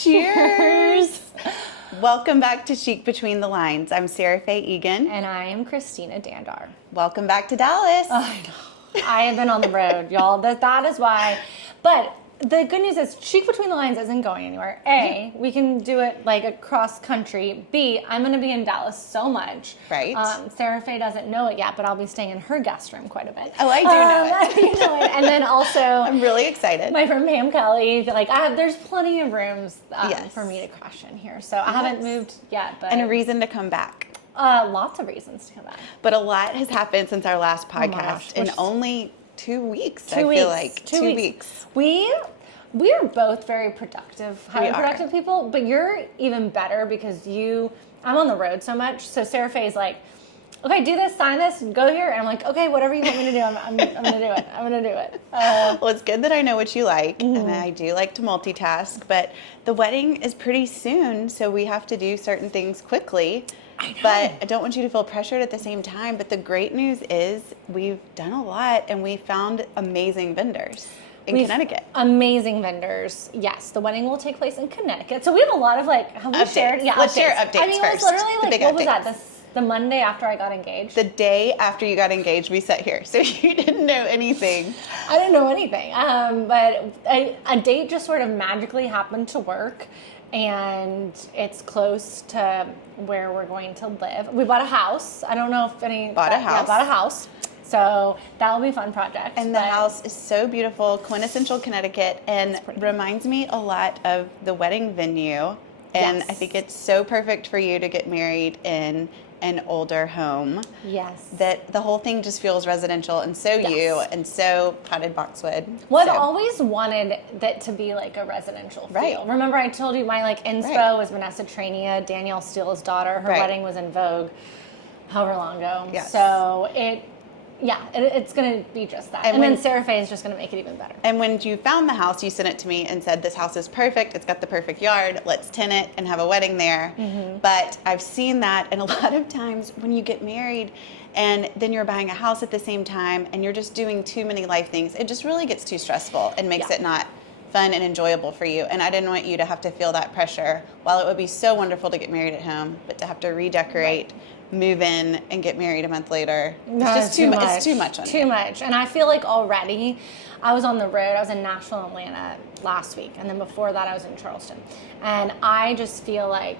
Cheers! Welcome back to Chic Between the Lines. I'm Sara Fay, Egan. And I am Christina, Dandar. Welcome back to Dallas. I know. I have been on the road, y'all. That is why. But the good news is Chic Between the Lines isn't going anywhere. A, we can do it like across country. B, I'm going to be in Dallas so much. Right. Sara Fay doesn't know it yet, but I'll be staying in her guest room quite a bit. Oh, I do know it. You know it. And then also, I'm really excited. My friend Pam Kelly, there's plenty of rooms for me to crash in here. So I haven't moved yet. But and a reason to come back. Lots of reasons to come back. But a lot has happened since our last podcast in only 2 weeks. I feel like 2 weeks. We are both very productive, highly productive people, but you're even better because I'm on the road so much. So Sara Fay is like, okay, do this, sign this, go here. And I'm like, okay, whatever you want me to do, I'm going to do it. I'm going to do it. Well, it's good that I know what you like, and I do like to multitask, but the wedding is pretty soon, so we have to do certain things quickly. I know. But I don't want you to feel pressured at the same time. But the great news is we've done a lot, and we found amazing vendors in Connecticut. Amazing vendors. Yes, the wedding will take place in Connecticut. So we have a lot of have we shared? Yeah, let's share updates. I mean, first. It was literally What was that? The Monday after I got engaged? The day after you got engaged, we sat here. So you didn't know anything. I didn't know anything. But a date just sort of magically happened to work. And it's close to where we're going to live. We bought a house. I don't know if any... Bought a house. So that will be a fun project. And the house is so beautiful, quintessential Connecticut, and reminds me a lot of the wedding venue. And I think it's so perfect for you to get married in an older home. Yes. That the whole thing just feels residential, and so you, and so potted Boxwood. Well, I've always wanted that to be like a residential feel. Remember I told you my inspo was Vanessa Trania, Danielle Steele's daughter. Her wedding was in Vogue however long ago. Yes. So it's going to be just that. And then Sara Fay is just going to make it even better. And when you found the house, you sent it to me and said, this house is perfect. It's got the perfect yard. Let's tint it and have a wedding there. Mm-hmm. But I've seen that, and a lot of times when you get married and then you're buying a house at the same time and you're just doing too many life things, it just really gets too stressful and makes it not fun and enjoyable for you. And I didn't want you to have to feel that pressure. While it would be so wonderful to get married at home, but to have to redecorate, move in, and get married a month later. It's just too much. It's too much on you. Too much. And I feel like already, I was on the road. I was in Nashville and Atlanta last week. And then before that, I was in Charleston. And I just feel like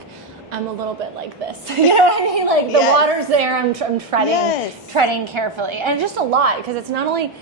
I'm a little bit like this. You know what I mean? Like the water's there. I'm treading carefully. And just a lot, because it's not only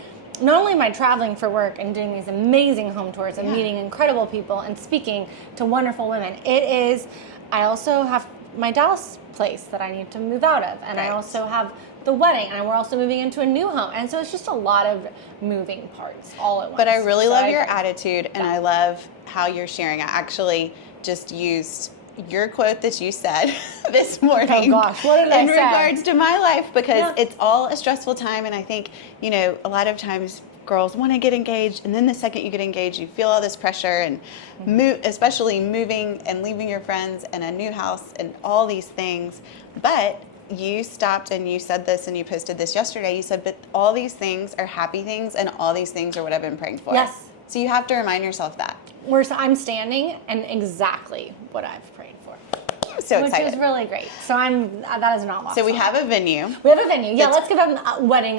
am I traveling for work and doing these amazing home tours and meeting incredible people and speaking to wonderful women. I also have my Dallas place that I need to move out of, and I also have the wedding, and we're also moving into a new home, and so it's just a lot of moving parts all at once. But I really love your attitude, and I love how you're sharing. I actually just used your quote that you said this morning. Oh gosh, what did I say? In regards to my life, because it's all a stressful time, and I think, a lot of times girls want to get engaged, and then the second you get engaged, you feel all this pressure, and especially moving and leaving your friends and a new house and all these things. But you stopped and you said this, and you posted this yesterday. You said, but all these things are happy things, and all these things are what I've been praying for. Yes. So you have to remind yourself that. I'm standing and exactly what I've prayed for. I'm so excited. Which is really great. So that is not lost. So we have a venue. We have a venue. Yeah, let's give them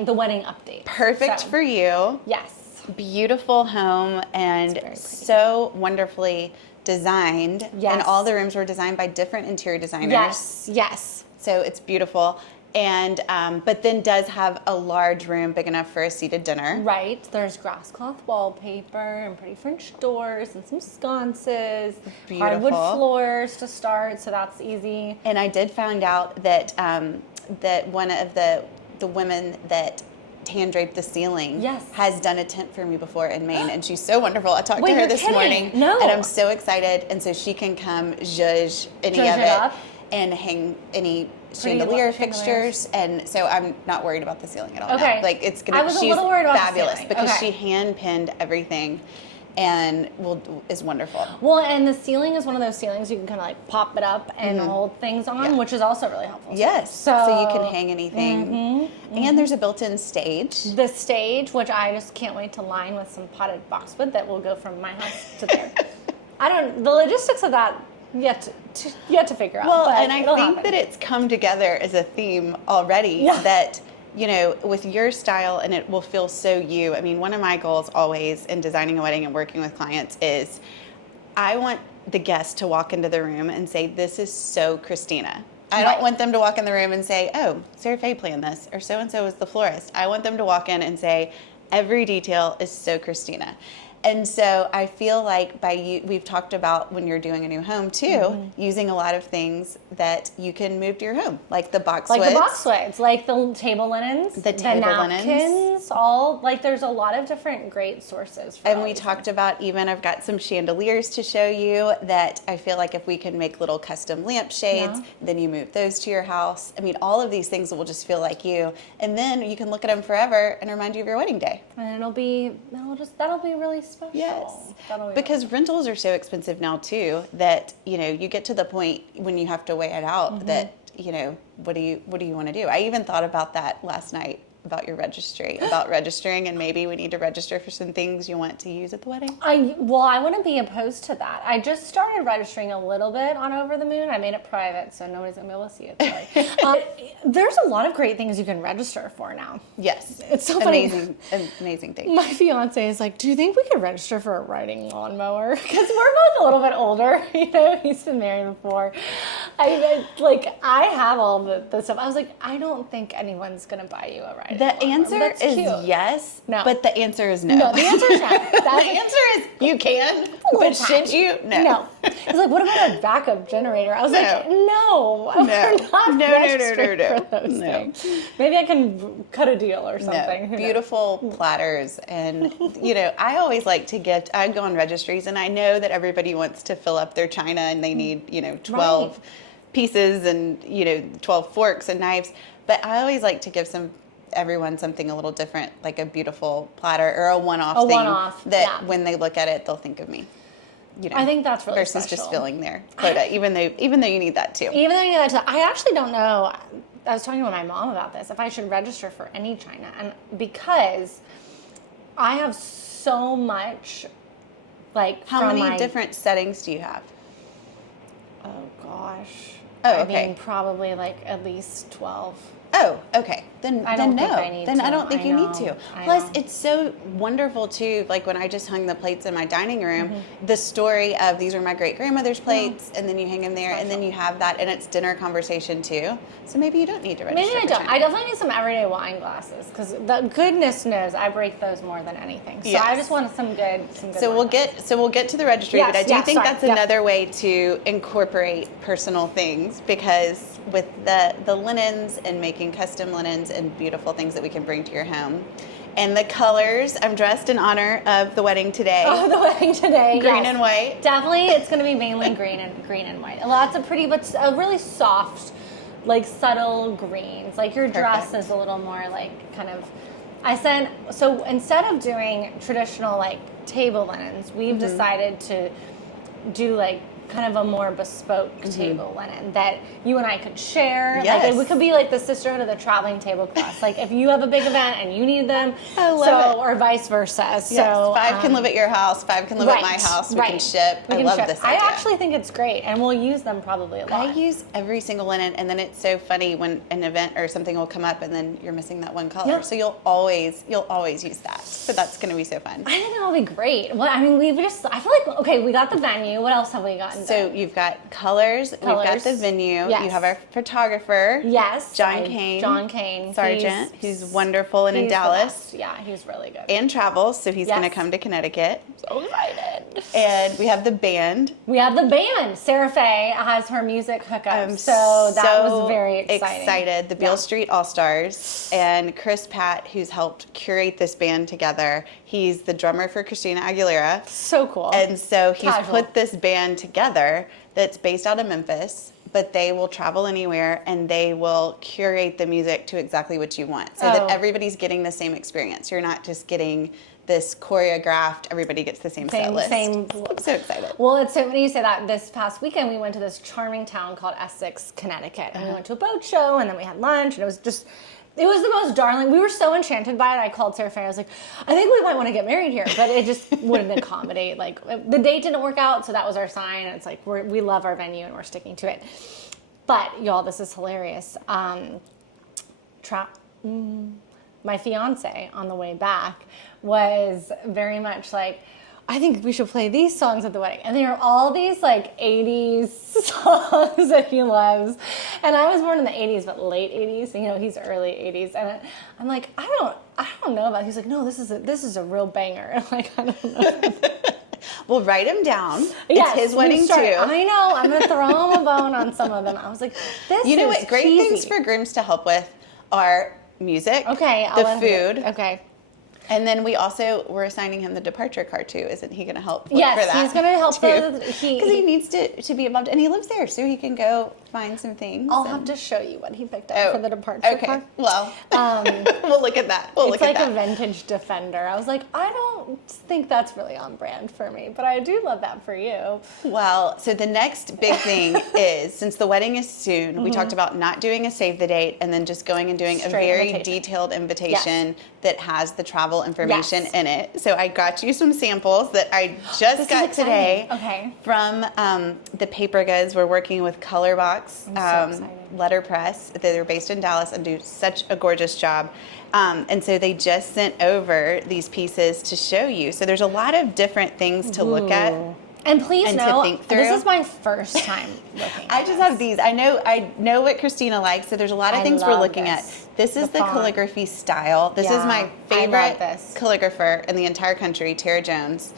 the wedding update. Perfect for you. Yes. Beautiful home, and so wonderfully designed. Yes. And all the rooms were designed by different interior designers. Yes. So it's beautiful. And but then does have a large room big enough for a seated dinner. Right. There's grass cloth wallpaper and pretty French doors and some sconces. Beautiful. Hardwood floors to start, so that's easy. And I did find out that that one of the women that hand draped the ceiling has done a tent for me before in Maine, and she's so wonderful. I talked to her this morning, and I'm so excited, and so she can come zhuzh any of it and hang any chandelier fixtures, and so I'm not worried about the ceiling at all. Okay. Now. Like it's gonna. I was a little worried about fabulous the ceiling. because she hand pinned everything, and is wonderful. Well, and the ceiling is one of those ceilings you can kind of like pop it up and hold things on, which is also really helpful. Yes, so you can hang anything. And there's a built-in stage. The stage, which I just can't wait to line with some potted boxwood that will go from my house to there. the logistics of that yet to figure out. Well, but and I it'll think happen. that it's come together as a theme already that, with your style, and it will feel so you. I mean, one of my goals always in designing a wedding and working with clients is I want the guest to walk into the room and say, this is so Christina. I don't want them to walk in the room and say, oh, Sara Fay planned this, or so-and-so was the florist. I want them to walk in and say, every detail is so Christina. And so I feel like we've talked about when you're doing a new home too, using a lot of things that you can move to your home, like the boxwoods. Like the boxwoods, like the table linens, the napkins, all, like there's a lot of different great sources. And we talked about even, I've got some chandeliers to show you that I feel like if we can make little custom lampshades, then you move those to your house. I mean, all of these things will just feel like you. And then you can look at them forever and remind you of your wedding day. And that'll be really special. Yes, because rentals are so expensive now too that you get to the point when you have to weigh it out that what do you want to do? I even thought about that last night about your registry, about registering, and maybe we need to register for some things you want to use at the wedding. I wouldn't be opposed to that. I just started registering a little bit on Over the Moon. I made it private, so nobody's gonna be able to see it. Sorry. There's a lot of great things you can register for now. Yes, it's so funny. Amazing thing. My fiance is like, "Do you think we could register for a riding lawnmower?" Because we're both a little bit older. He's been married before. I have all the stuff. I was like, I don't think anyone's gonna buy you a riding. The answer is cute. Yes, no. But the answer is no. No, the answer is no. The answer is you can, but should you? No. No. It's like, what about a backup generator? I was like, no. We're not registering for those things. Maybe I can cut a deal or something. No. Beautiful platters. And, I always like to gift. I go on registries, and I know that everybody wants to fill up their china, and they need, 12 pieces and, 12 forks and knives. But I always like to give everyone something a little different, like a beautiful platter or a one-off thing that when they look at it, they'll think of me. I think that's really versus special. just filling their quota, even though you need that too. Even though you need that too. I actually don't know. I was talking to my mom about this, if I should register for any china, and because I have so much, how many different settings do you have? Oh gosh. Oh, okay. I mean, probably at least 12. Oh, okay. Then I don't think you need to. Plus, it's so wonderful too. Like when I just hung the plates in my dining room, the story of these are my great grandmother's plates, and then you hang them there, and then you have that, and it's dinner conversation too. So maybe you don't need to register. Maybe I don't. I definitely need some everyday wine glasses because the goodness knows I break those more than anything. So I just want some good. So we'll get to the registry, but I do think that's another way to incorporate personal things, because with the linens and making custom linens and beautiful things that we can bring to your home. And the colors, I'm dressed in honor of the wedding today. Oh, the wedding today. Green and white. Definitely, it's going to be mainly green and white. Lots of pretty, but really soft, subtle greens. Your dress is a little more kind of. So instead of doing traditional table linens, we've decided to do kind of a more bespoke table linen that you and I could share. Yes. We could be the sisterhood of the traveling tablecloths. If you have a big event and you need them, I love it. Or vice versa. Yes. So 5 can live at your house, 5 can live at my house. We can ship. I love this idea. I actually think it's great, and we'll use them probably a lot. I use every single linen, and then it's so funny when an event or something will come up, and then you're missing that one color. Yep. So you'll always use that. So that's going to be so fun. I think that'll be great. Well, I mean, I feel okay, we got the venue. What else have we gotten? So you've got colors. We've got the venue. Yes. You have our photographer. Yes. John Kane. Sergeant, who's wonderful and in Dallas. Yeah, he's really good. And travels, so he's going to come to Connecticut. So excited. And we have the band. Sara Fay has her music hookup. So that was very exciting. The Beale Street All-Stars. And Chris Pratt, who's helped curate this band together. He's the drummer for Christina Aguilera. So cool. And so he's put this band together that's based out of Memphis, but they will travel anywhere and they will curate the music to exactly what you want, so that everybody's getting the same experience. You're not just getting this choreographed, everybody gets the same set list. I'm so excited. Well, it's so funny you say that. This past weekend, we went to this charming town called Essex, Connecticut. And we went to a boat show, and then we had lunch, and it was just It was the most darling. We were so enchanted by it. I called Sara Fay. I was like, I think we might want to get married here, but it just wouldn't accommodate. Like the date didn't work out, so that was our sign. It's like we love our venue and we're sticking to it. But y'all, this is hilarious. My fiance on the way back was very much like, I think we should play these songs at the wedding. And there are all these like 80s songs that he loves. And I was born in the 80s, but late 80s. You know, he's early 80s. And I'm like, I don't know about it. He's like, no, this is a real banger. And I'm like, I don't know. Well, write him down. Yes, it's his wedding too. I know. I'm going to throw him a bone on some of them. I was like, this is You know what? Great cheesy. things for grooms to help with are music, Okay. the food. Okay. And then we're assigning him the departure card too. Isn't he going to help look Yes, for that? he's going to help. Because he needs to be involved. And he lives there, so he can go find some things. I'll have to show you what he picked up for the departure card. Well, we'll look at that. It's like a vintage Defender. I was like, I don't think that's really on brand for me, but I do love that for you. Well, so the next big thing is, since the wedding is soon, we talked about not doing a save the date and then just going and doing a very detailed invitation that has the travel information in it. So I got you some samples that I just got today from the paper goods. We're working with Colorbox letterpress. They're based in Dallas and do such a gorgeous job. And so they just sent over these pieces to show you. So there's a lot of different things to look at. And please and know, to think through. this is my first time looking I just have these. I know what Christina likes, so there's a lot of things we're looking at. This is the calligraphy style. This is my favorite calligrapher in the entire country, Tara Jones.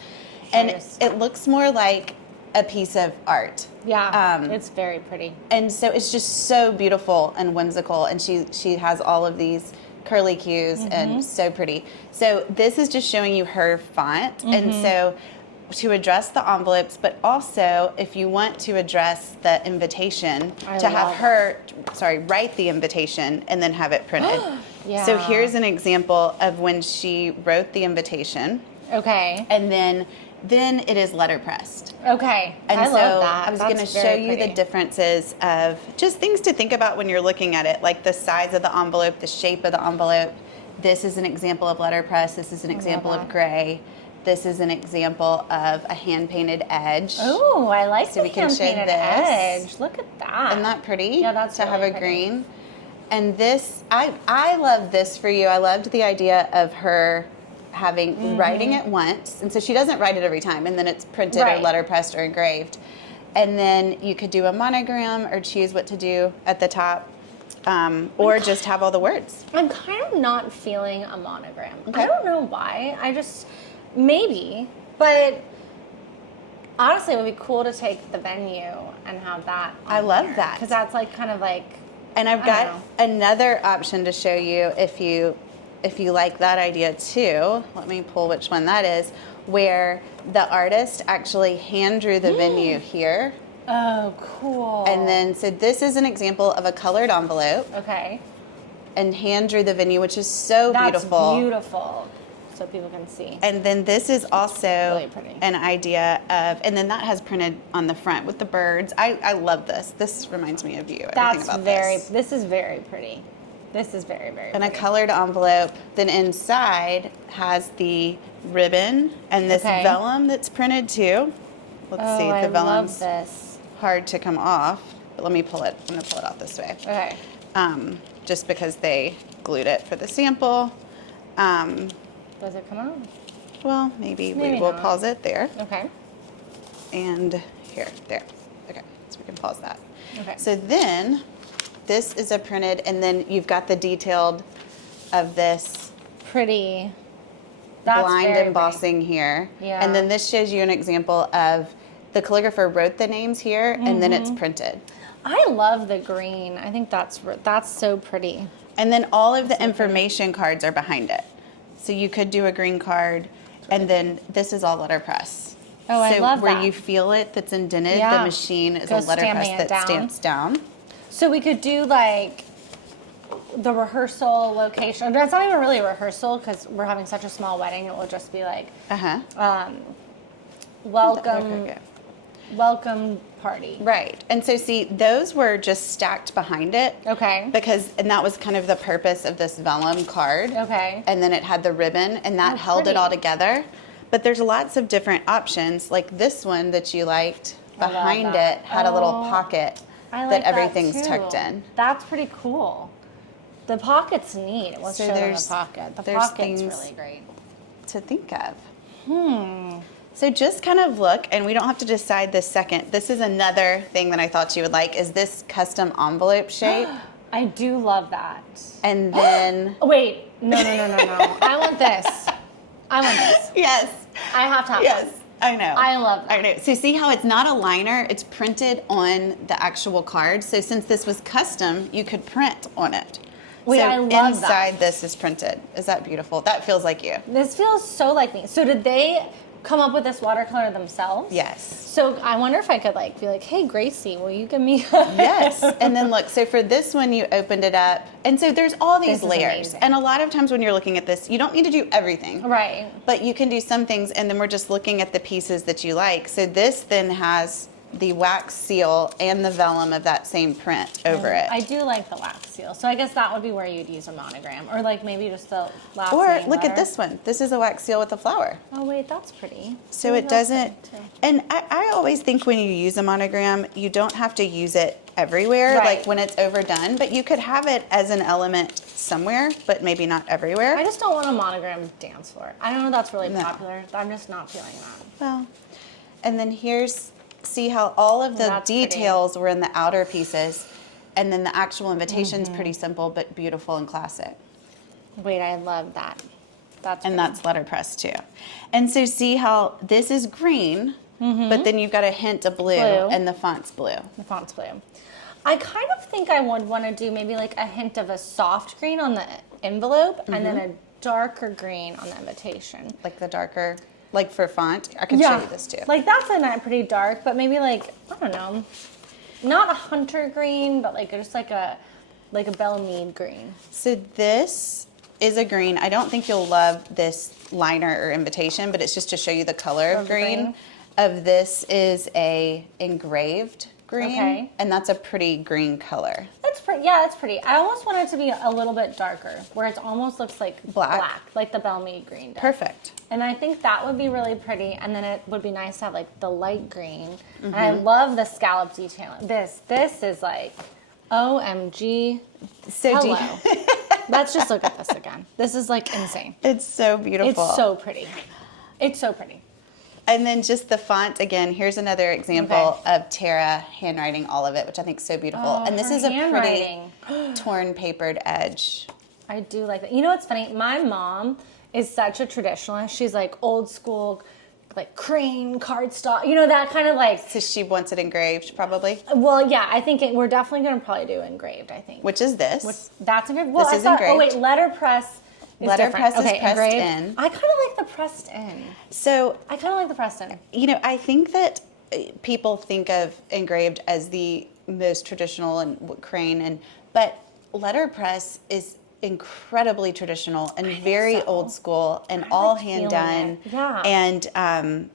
And it looks more like a piece of art. Yeah, it's very pretty. And so it's just so beautiful and whimsical, and she has all of these curly cues and so pretty. So this is just showing you her font, and so to address the envelopes, but also if you want to address the invitation, to have her, write the invitation and then have it printed. So here's an example of when she wrote the invitation. Okay. And then it is letterpressed. Okay. And I so love that. I was going to show you the differences of just things to think about when you're looking at it, like the size of the envelope, the shape of the envelope. This is an example of letterpress. This is an example of gray. This is an example of a hand-painted edge. Oh, I like so the hand-painted edge. Look at that. Isn't that pretty? Yeah, that's to really have a green. And this, I love this for you. I loved the idea of her having writing it once, and so she doesn't write it every time, and then it's printed or letterpressed or engraved. And then you could do a monogram or choose what to do at the top. Or just have all the words. I'm kind of not feeling a monogram. I don't know why. I just, maybe, but honestly, it would be cool to take the venue and have that. I love that. Because that's like kind of like. And I've got another option to show you if you like that idea too. Let me pull which one that is, where the artist actually hand drew the venue here. Oh, cool. And then, so this is an example of a colored envelope. Okay. And hand drew the venue, which is so beautiful. That's beautiful. So people can see. And then this is also really pretty. An idea of, and then that has printed on the front with the birds. I love this. This reminds me of you. This is very pretty. This is very, very and pretty. A colored envelope. Then inside has the ribbon and this vellum that's printed too. Let's see, the vellum's hard to come off. But let me pull it. I'm gonna pull it out this way. Okay. Just because they glued it for the sample. Does it come out? Well, maybe we'll pause it there. Okay. And there. Okay, so we can pause that. Okay. So then, this is a printed, and then you've got the detailed of this pretty. That's blind embossing here. Yeah. And then this shows you an example of the calligrapher wrote the names here, and then it's printed. I love the green. I think that's so pretty. And then all of the information cards are behind it. So you could do a green card, and then this is all letterpress. Oh, I love that. Where you feel it that's indented, the machine is a letterpress that stamps down. So we could do like the rehearsal location. That's not even really a rehearsal because we're having such a small wedding. It will just be like, welcome. welcome party. Right. And so see, those were just stacked behind it. Okay. And that was kind of the purpose of this vellum card. Okay. And then it had the ribbon, and that held it all together. But there's lots of different options. Like this one that you liked behind it had a little pocket that everything's tucked in. That's pretty cool. The pocket's neat. Let's show them the pocket. The pocket's really great to think of. So just kind of look, and we don't have to decide this second. This is another thing that I thought you would like, is this custom envelope shape. I do love that. And then... Wait, no. I want this. I want this. Yes. I have to have this. this. I know. I love that. I know. So see how it's not a liner, it's printed on the actual card. So since this was custom, you could print on it. Wait, so I love that. Inside this is printed. Is that beautiful? That feels like you. This feels so like me. So did they come up with this watercolor themselves? Yes. So I wonder if I could be like, hey, Gracie, will you give me Yes. And then look, so for this one, you opened it up. And so there's all these layers. And a lot of times when you're looking at this, you don't need to do everything. Right. But you can do some things, and then we're just looking at the pieces that you like. So this then has the wax seal and the vellum of that same print over it. I do like the wax seal. So I guess that would be where you'd use a monogram, or maybe just the last Or name look letter. at this one. This is a wax seal with a flower. Oh wait, that's pretty. So it doesn't, and I always think when you use a monogram, you don't have to use it everywhere, like when it's overdone, but you could have it as an element somewhere, but maybe not everywhere. I just don't want a monogram dance floor. I don't know if that's really popular. I'm just not feeling that. Well, and then see how all of the details were in the outer pieces, and then the actual invitation's pretty simple but beautiful and classic. Wait, I love that. That's letterpress too. And so see how this is green, but then you've got a hint of blue. And the font's blue. The font's blue. I kind of think I would want to do maybe like a hint of a soft green on the envelope and then a darker green on the invitation. Like the darker... Like for font, I can show you this too. Like that's a pretty dark, but maybe I don't know, not a hunter green, but just like a Belle Meade green. So this is a green. I don't think you'll love this liner or invitation, but it's just to show you the color of green. Of this is a engraved green, and that's a pretty green color. That's pretty. Yeah, that's pretty. I almost want it to be a little bit darker, where it almost looks like black, like the Belle Meade green does. Perfect. And I think that would be really pretty, and then it would be nice to have the light green. And I love the scallop detail. This is OMG. So hello. Let's just look at this again. This is insane. It's so beautiful. It's so pretty. It's so pretty. And then just the font, again, here's another example of Tara handwriting all of it, which I think is so beautiful. Oh, and this is a pretty torn papered edge. I do like that. You know what's funny? My mom is such a traditionalist. She's old school, crane, cardstock, that kind of So she wants it engraved, probably? Well, yeah, I think we're definitely going to probably do engraved, I think. Which is this. That's engraved. Well, this is engraved. Oh, wait, letterpress. Letterpress is pressed engraved. in. I kind of like the pressed in. So I kind of like the pressed in. I think that people think of engraved as the most traditional and crane, but letterpress is incredibly traditional and very old school and all hand done. Yeah. And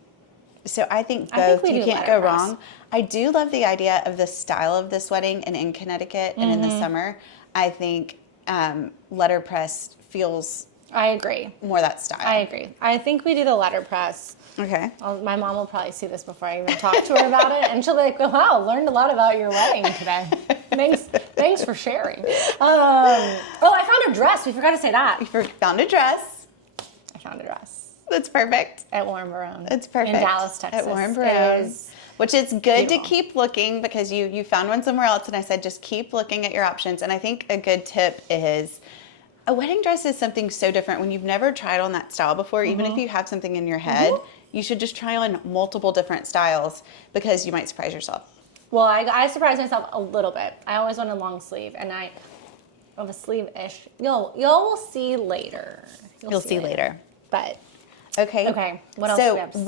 so I think both. You can't go wrong. I do love the idea of the style of this wedding, and in Connecticut and in the summer, I think letterpress feels. I agree. More that style. I agree. I think we do the letterpress. Okay. My mom will probably see this before I even talk to her about it, and she'll be like, "Wow, learned a lot about your wedding today. Thanks for sharing." I found a dress. We forgot to say that. You found a dress. I found a dress. That's perfect. At Warren Barone. It's perfect. In Dallas, Texas. At Warren Barone. Which is good to keep looking, because you found one somewhere else, and I said just keep looking at your options. And I think a good tip is a wedding dress is something so different when you've never tried on that style before. Even if you have something in your head, you should just try on multiple different styles, because you might surprise yourself. Well, I surprised myself a little bit. I always want a long sleeve, and I have a sleeve-ish. Y'all will see later. You'll see later. But okay. What else do we have to see?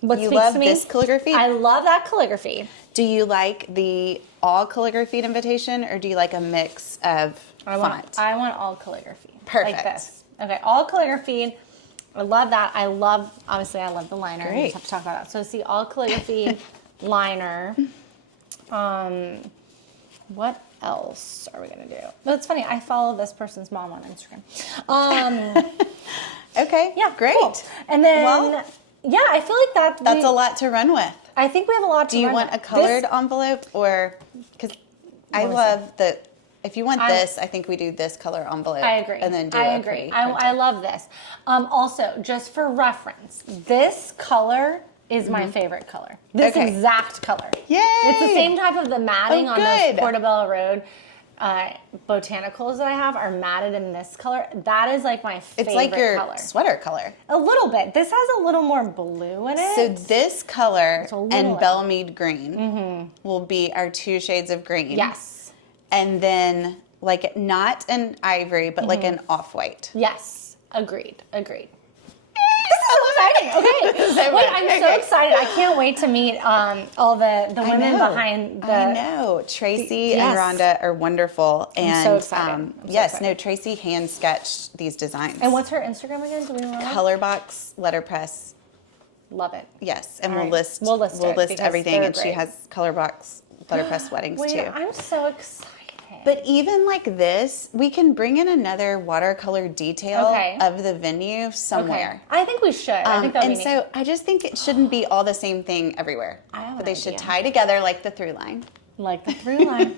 What you speaks love to me? this calligraphy? I love that calligraphy. Do you like the all calligraphy invitation, or do you like a mix of font? I want all calligraphy. Perfect. Like this. Okay, all calligraphy. I love that. Obviously, I love the liner. Great. We just have to talk about that. So see, all calligraphy liner. What else are we going to do? Well, it's funny. I follow this person's mom on Instagram. Okay. Yeah, great. Cool. And then, Well, yeah, I feel like that's a lot to run with. I think we have a lot to Do you run want with. a colored envelope or, because I love the, if you want this, I think we do this color envelope. I agree. And then do I a agree. pretty I love this. Also, just for reference, this color is my favorite color. This exact color. Yay! It's the same type of the matting on those good. Portobello Road botanicals that I have are matted in this color. That is like my favorite color. It's like your sweater color. A little bit. This has a little more blue in it. So this color and light. Belmead green will be our 2 shades of green. Yes. And then like not an ivory, but like an off-white. Yes. Agreed. Exciting. Okay. Wait, I'm so excited. I can't wait to meet all the women behind the. I know. Tracy and Rhonda are wonderful. And I'm so excited. Tracy hand sketched these designs. And what's her Instagram again? Do we know? Colorbox letterpress. Love it. Yes, and All we'll right. list everything, and she great. has Colorbox letterpress weddings Wait, too. I'm so excited. But even like this, we can bring in another watercolor detail of the venue somewhere. Okay. I think we should. I think that'd be neat. So I just think it shouldn't be all the same thing everywhere. I have but an they should idea. tie together like the through line. Like the through line.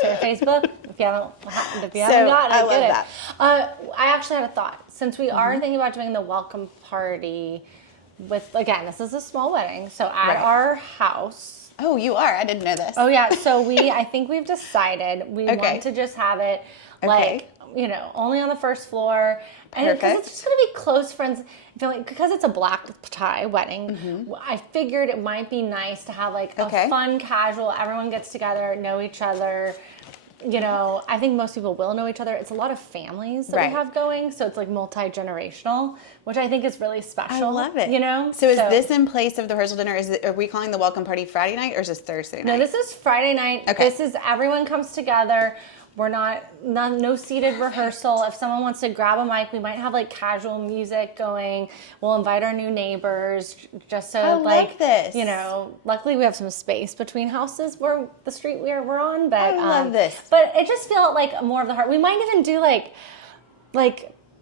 So Facebook, if you haven't got it, I love get it. that. I actually had a thought. Since we are thinking about doing the welcome party with, again, this is a small wedding, so at our house. Oh, you are? I didn't know this. Oh, yeah. So I think we've decided we want to just have it like, only on the first floor. And because it's just going to be close friends. Because it's a black tie wedding, I figured it might be nice to have like a fun, casual, everyone gets together, know each other. I think most people will know each other. It's a lot of families that we have going, so it's like multi-generational, which I think is really special. I love it. So is this in place of the rehearsal dinner? Are we calling the welcome party Friday night or is this Thursday night? No, this is Friday night. Okay. This is everyone comes together. We're no seated rehearsal. If someone wants to grab a mic, we might have like casual music going. We'll invite our new neighbors just so love this. Luckily we have some space between houses where the street we're on. But I love this. But it just felt like more of the heart. We might even do like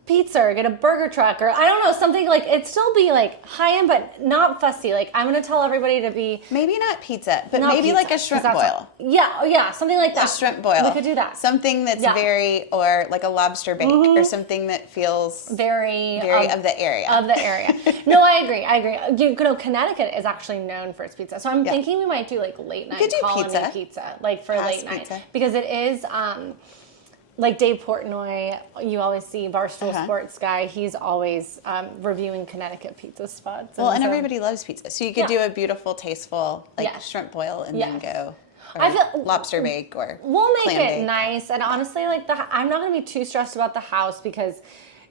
pizza or get a burger truck or I don't know, something like it'd still be like high end but not fussy. Like I'm gonna tell everybody to be maybe not pizza, but maybe like a shrimp boil. Yeah, something like that. A shrimp boil. We could do that. Something that's or like a lobster bake or something that feels very of the area. No, I agree. Connecticut is actually known for its pizza. So I'm thinking we might do like late night colony pizza like for late night. Because it is like Dave Portnoy, you always see Barstool Sports guy. He's always reviewing Connecticut pizza spots. And everybody loves pizza. So you could do a beautiful, tasteful shrimp boil and then go I feel, lobster bake or we'll make clam it bake. nice. And honestly, like I'm not going to be too stressed about the house because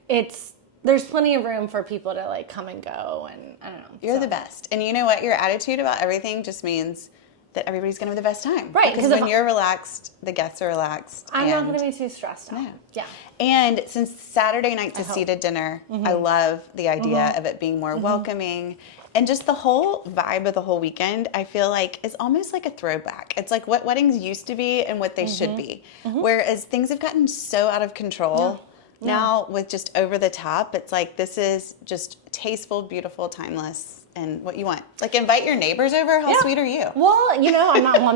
there's plenty of room for people to like come and go. And I don't know. You're the best. And you know what? Your attitude about everything just means that everybody's going to have the best time. Right. Because when you're relaxed, the guests are relaxed. I'm not going to be too stressed out. No. Yeah. And since Saturday night's a seated dinner, I love the idea of it being more welcoming. And just the whole vibe of the whole weekend, I feel like is almost like a throwback. It's like what weddings used to be and what they should be. Whereas things have gotten so out of control now with just over the top. It's like this is just tasteful, beautiful, timeless. And what you want. Like invite your neighbors over. How sweet are you? Well, I'm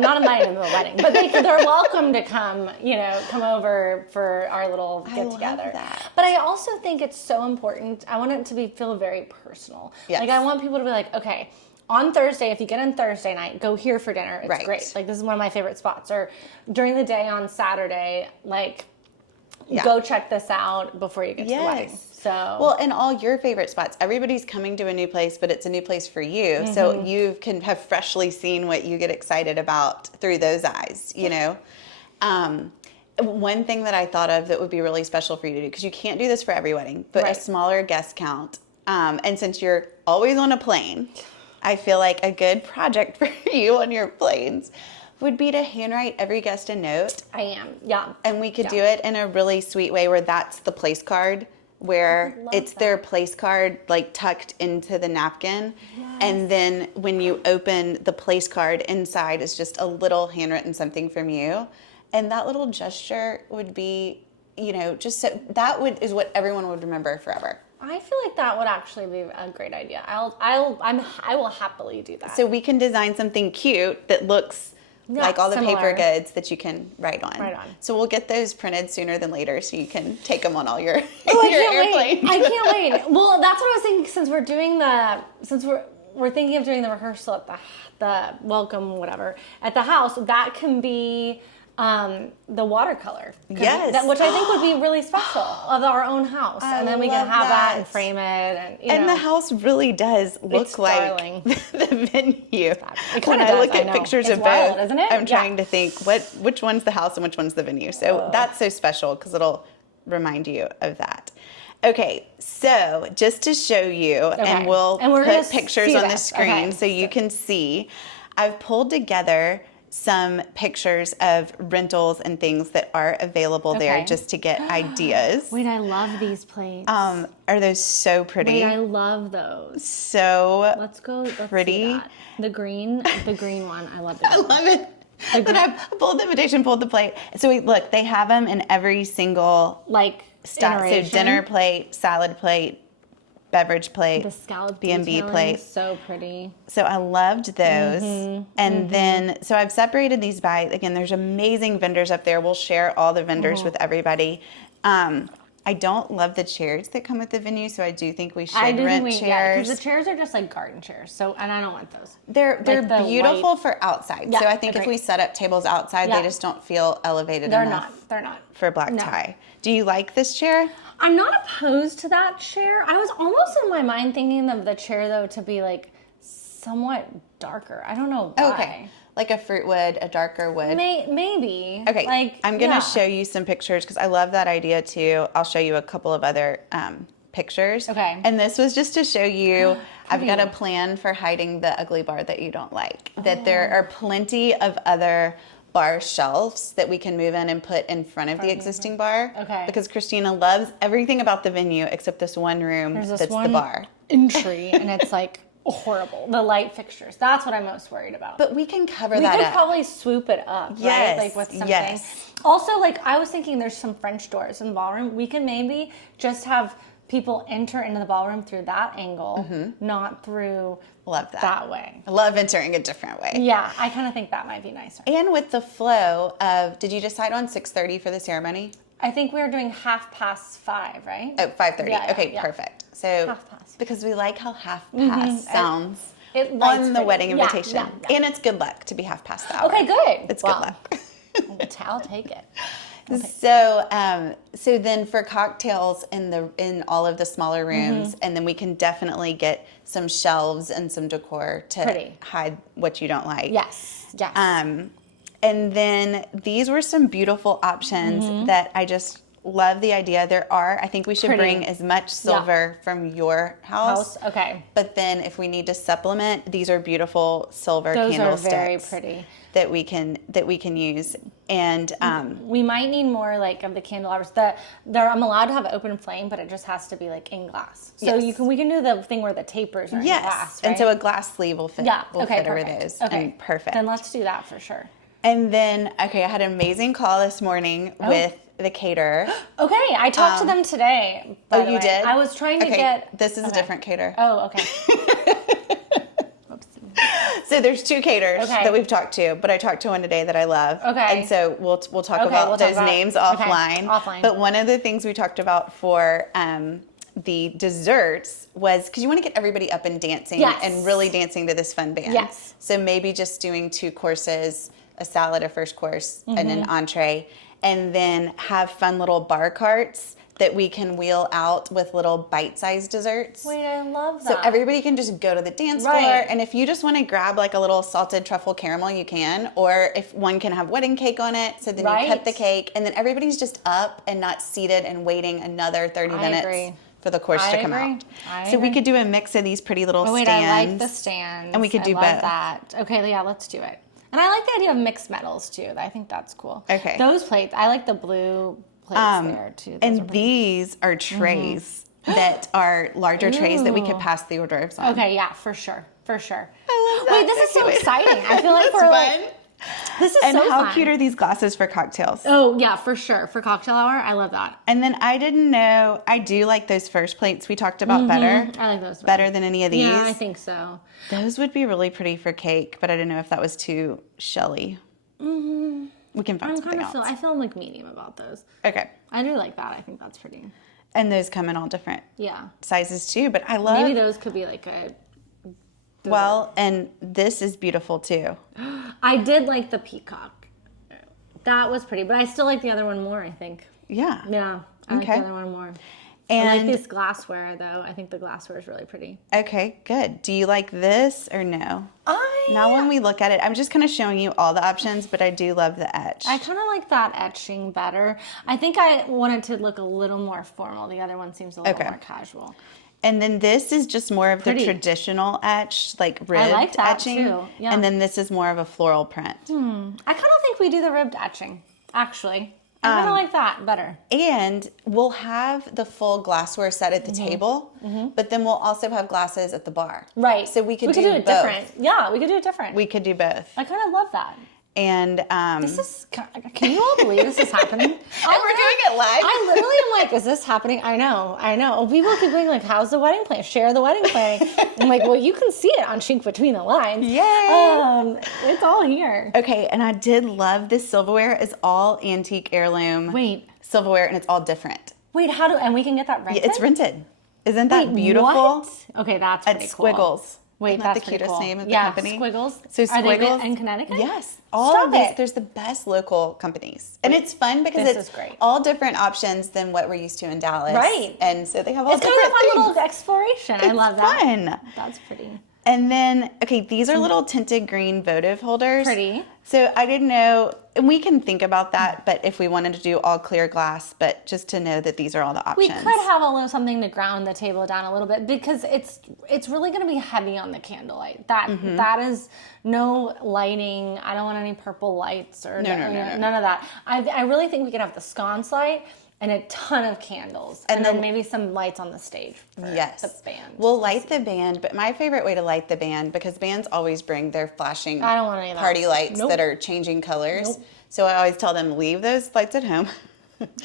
not inviting them to the wedding, but they're welcome to come, come over for our little get together. Love that. But I also think it's so important. I want it to feel very personal. Yes. Like I want people to be like, okay, on Thursday, if you get in Thursday night, go here for dinner. It's great. Like this is one of my favorite spots. Or during the day on Saturday, like go check this out before you get to the wedding. So and all your favorite spots. Everybody's coming to a new place, but it's a new place for you. So you can have freshly seen what you get excited about through those eyes, One thing that I thought of that would be really special for you to do, because you can't do this for every wedding, but a smaller guest count. And since you're always on a plane, I feel like a good project for you on your planes would be to handwrite every guest a note. I am, yeah. And we could do it in a really sweet way where that's the place card where love it's that. their place card like tucked into the napkin. Yes. And then when you open the place card, inside is just a little handwritten something from you. And that little gesture would be, you know, just so, is what everyone would remember forever. I feel like that would actually be a great idea. I will happily do that. So we can design something cute that looks like all the paper goods that you can write on. So we'll get those printed sooner than later so you can take them on all your, airplanes. I can't wait. Well, that's what I was thinking since we're thinking of doing the rehearsal at the welcome whatever at the house. That can be the watercolor. Yes. Which I think would be really special of our own house. And then we can have that and frame it. And the house really does look like the venue. When I look at pictures of both, isn't it? I'm trying to think which one's the house and which one's the venue. So that's so special because it'll remind you of that. Okay, so just to show you, and we'll put pictures on the screen so you can see, I've pulled together some pictures of rentals and things that are available there just to get ideas. Wait, I love these plates. Are those so pretty? Wait, I love those. So let's pretty. See that. The green one. I love it. I love it. But I pulled the invitation, pulled the plate. So look, they have them in every single stuff. So dinner plate, salad plate, beverage plate, the scallop B&B plate. So pretty. So I loved those. And then, so I've separated these by, again, there's amazing vendors up there. We'll share all the vendors with everybody. I don't love the chairs that come with the venue, so I do think we should rent chairs. Yeah, because the chairs are just like garden chairs. So, and I don't want those. They're beautiful for outside. Yeah, so I think if we set up tables outside, they just don't feel elevated enough. They're not. For black tie. Do you like this chair? I'm not opposed to that chair. I was almost in my mind thinking of the chair though to be like somewhat darker. I don't know why. Okay. Like a fruit wood, a darker wood. Maybe. Okay. I'm going to show you some pictures because I love that idea too. I'll show you a couple of other pictures. Okay. And this was just to show you, I've got a plan for hiding the ugly bar that you don't like. That there are plenty of other bar shelves that we can move in and put in front of the existing bar. Okay. Because Christina loves everything about the venue except this one room that's the bar. Entry, and it's like horrible. The light fixtures. That's what I'm most worried about. But we can cover that up. We could probably swoop it up, right? Like with something. Also, like I was thinking there's some French doors in the ballroom. We can maybe just have people enter into the ballroom through that angle, not through that way. I love entering a different way. Yeah, I kind of think that might be nicer. And with the flow of, did you decide on 6:30 for the ceremony? I think we were doing 5:05, right? Oh, 5:30. Yeah, okay, perfect. So, half past. Because we like how half past sounds on the wedding invitation. Yeah. And it's good luck to be half past the hour. Okay, good. It's good luck. I'll take it. So then for cocktails in all of the smaller rooms, and then we can definitely get some shelves and some decor to hide what you don't like. Yes. And then these were some beautiful options that I just love the idea. I think we should bring as much silver from your house. Okay. But then if we need to supplement, these are beautiful silver candlesticks. Those are very pretty. That we can use. And we might need more like of the candelabras. I'm allowed to have open flame, but it just has to be like in glass. So we can do the thing where the tapers are in glass, right? And so a glass sleeve will fit. Yeah. Fit over those. Okay. And perfect. Then let's do that for sure. And then I had an amazing call this morning with the caterer. Okay, I talked to them today. You did? I was trying to get. This is a different caterer. Oh, okay. So there's two caterers that we've talked to, but I talked to one today that I love. Okay. And so we'll talk about those names offline. Offline. But one of the things we talked about for the desserts was because you want to get everybody up and dancing and really dancing to this fun band. Yes. So maybe just doing 2 courses, a salad, a first course, and an entree, and then have fun little bar carts that we can wheel out with little bite-sized desserts. Wait, I love that. So everybody can just go to the dance floor, and if you just want to grab like a little salted truffle caramel, you can, or if one can have wedding cake on it, so then you cut the cake, and then everybody's just up and not seated and waiting another 30 minutes for the course to come out. So we could do a mix of these pretty little stands. I like the stands. And we could do both. That. Okay, yeah, let's do it. And I like the idea of mixed metals too. I think that's cool. Okay. Those plates, I like the blue plates there too. Those are And pretty. these are trays that are larger trays that we could pass the hors d'oeuvres on. Okay, yeah, for sure. For sure. I love that. Wait, this is so exciting. I feel like That's we're fun. like, this is And so how fun. cute are these glasses for cocktails? Oh, yeah, for sure. For cocktail hour, I love that. And then I didn't know, I do like those first plates we talked about better. I like those Better than any of these. Yeah, I think so. Those would be really pretty for cake, but I didn't know if that was too shelly. We can find something else. I feel like medium about those. Okay. I do like that. I think that's pretty. And those come in all different Yeah. sizes too, but I love... Maybe those could be like a... Well, and this is beautiful too. I did like the peacock. That was pretty, but I still like the other one more, I think. Yeah. Yeah, I like the other one more. And I like this glassware, though. I think the glassware is really pretty. okay, good. Do you like this or no? Now when we look at it, I'm just kind of showing you all the options, but I do love the etch. I kind of like that etching better. I think I wanted to look a little more formal. The other one seems a little more casual. And then this is just more of the Pretty. traditional etch, like ribbed like that etching. too, yeah. And then this is more of a floral print. I kind of think we do the ribbed etching, actually. I kind of like that better. And we'll have the full glassware set at the table, but then we'll also have glasses at the bar. Right. So we could do it both. different. Yeah, we could do it different. We could do both. I kind of love that. And This is, can you all believe this is happening? we're doing it live. I literally am like, is this happening? I know. People keep being like, how's the wedding plan? Share the wedding planning. I'm like, well, you can see it on Chic Between the Lines. Yay! It's all here. Okay, and I did love this silverware. Is all antique heirloom silverware, and it's all different. Wait, and we can get that rented? It's rented. Isn't that beautiful? What? Okay, that's pretty At cool. Squiggles. Wait, Isn't that that's the pretty cutest cool. name of the Yeah, company? Squiggles. So Are they Squiggles in Connecticut? Yes. Stop it. There's the best local companies. And it's fun because This it's is great. all different options than what we're used to in Dallas. Right. And so they have all It's kind different of a fun things. little exploration. I love that. Fun. That's pretty. And then, okay, these are little tinted green votive holders. Pretty. So I didn't know, and we can think about that, but if we wanted to do all clear glass, but just to know that these are all the We options. could have a little something to ground the table down a little bit because it's really going to be heavy on the candlelight. That is no lighting. I don't want any purple lights or No. none of that. I really think we could have the sconce light and a ton of candles, and then maybe some lights on the stage for Yes. the band. We'll light the band, but my favorite way to light the band, because bands always bring their flashing I don't want any of that. party lights Nope. that are changing colors. Nope. So I always tell them, leave those lights at home.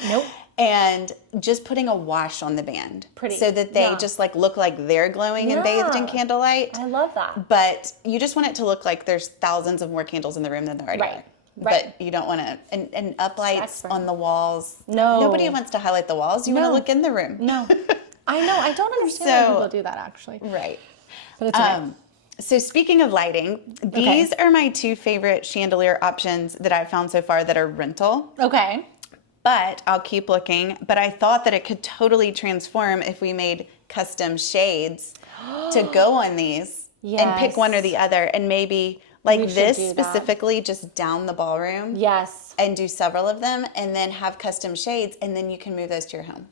Nope. And just putting a wash on the band. Pretty. So that they Yeah. just like look like they're glowing and bathed in Yeah. candlelight. I love that. But you just want it to look like there's thousands of more candles in the room than there already Right. are. Right. But you don't want to, and uplights Distract on the walls. No. Nobody wants to highlight the walls. You want to No. look in the room. No. I know. I don't understand why So- people do that, actually. Right. But it's okay. So speaking of lighting, these are my two favorite chandelier options that I've found so far that are rental. Okay. But I'll keep looking. But I thought that it could totally transform if we made custom shades to go on these and pick one or the other. And maybe like We should this do that. specifically just down the ballroom. Yes. And do several of them and then have custom shades. And then you can move those to your home.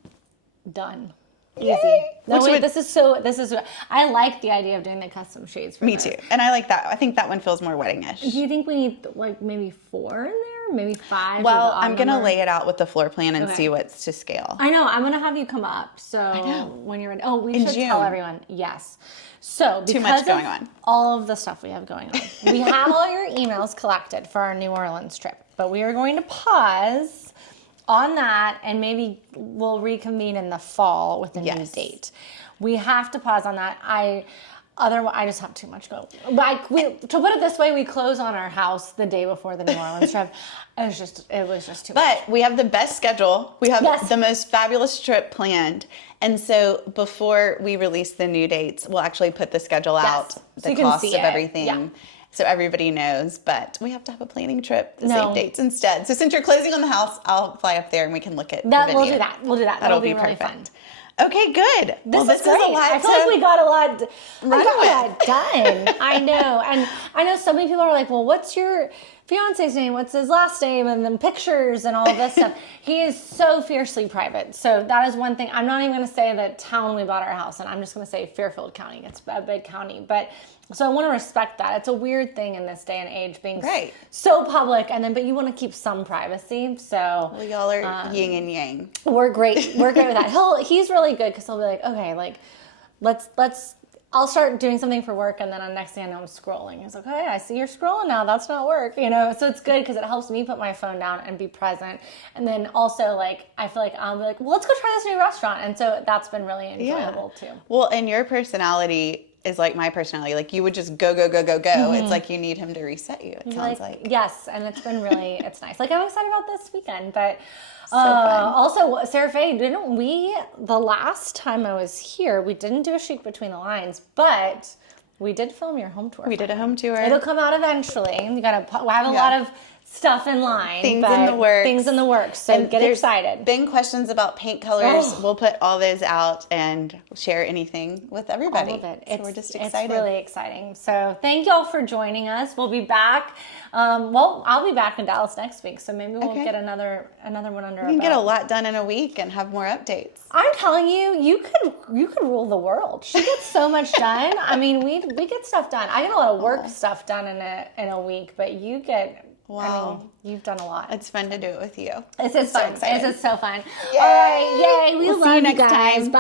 Done. Yay. Easy. No, Which wait, would- this is, I like the idea of doing the custom shades for Me this. too. And I like that. I think that one feels more wedding-ish. Do you think we need like maybe 4 in there? Maybe 5? Well, or the odd I'm going to number? lay it out with the floor plan and Okay. see what's to scale. I know. I'm going to have you come up. So when you're ready. Oh, we should tell June. everyone. Yes. So because much of going on. all of the stuff we have going on, we have all your emails collected for our New Orleans trip, but we are going to pause on that and maybe we'll reconvene in the fall with a new date. We have to pause on that. Otherwise, I just have too much going. Like to put it this way, we close on our house the day before the New Orleans trip. It was just too much. But we have the best schedule. We have Yes. the most fabulous trip planned. And so before we release the new dates, we'll actually put the schedule out, So the you can cost see of it. everything. Yeah. So everybody knows, but we have to have a planning trip, the No. same dates instead. So since you're closing on the house, I'll fly up there and we can look at the We'll venue. do that. We'll do that. That'll be really perfect. fun. Okay, good. This is great. I feel like we got a lot. Run done. I know, and I know so many people are like, "Well, what's your fiance's name? What's his last name?" And then pictures and all of this stuff. He is so fiercely private. So that is one thing. I'm not even going to say the town we bought our house in. I'm just going to say Fairfield County. It's a big county, but So I want to respect that. It's a weird thing in this day and age, being Right. so public, but you want to keep some privacy. So Well, y'all are yin and yang. we're great. We're great with that. He's really good because he'll be like, okay, like let's. I'll start doing something for work, and then the next thing I know, I'm scrolling. He's like, okay, I see you're scrolling now. That's not work, So it's good because it helps me put my phone down and be present. And then also, like, I feel like I'll be like, well, let's go try this new restaurant. And so that's been really enjoyable too. Well, and your personality is like my personality. Like, you would just go, go, go, go, go. It's like you need him to reset you, it sounds like. Yes, and it's been really, it's nice. Like, I'm excited about this weekend, but fun. also, Sara Fay, didn't we, the last time I was here, we didn't do a Chic Between the Lines, but we did film your home tour. We did a home tour. It'll come out eventually. We have a lot of stuff in line. Things in the works. Things in the works. So And get there's excited. Big questions about paint colors. We'll put all those out and share anything with everybody. All of it. So we're just excited. It's really exciting. So thank y'all for joining us. We'll be back. I'll be back in Dallas next week, so maybe we'll get another one under our belt. You can get a lot done in a week and have more updates. I'm telling you, you could rule the world. She gets so much done. I mean, we get stuff done. I get a lot of work stuff done in a week, but you get. Wow. I mean, you've done a lot. It's fun to do it with you. This is fun. exciting. This is so fun. Yay. All right, yay. We We'll love see you you next guys. time. Bye.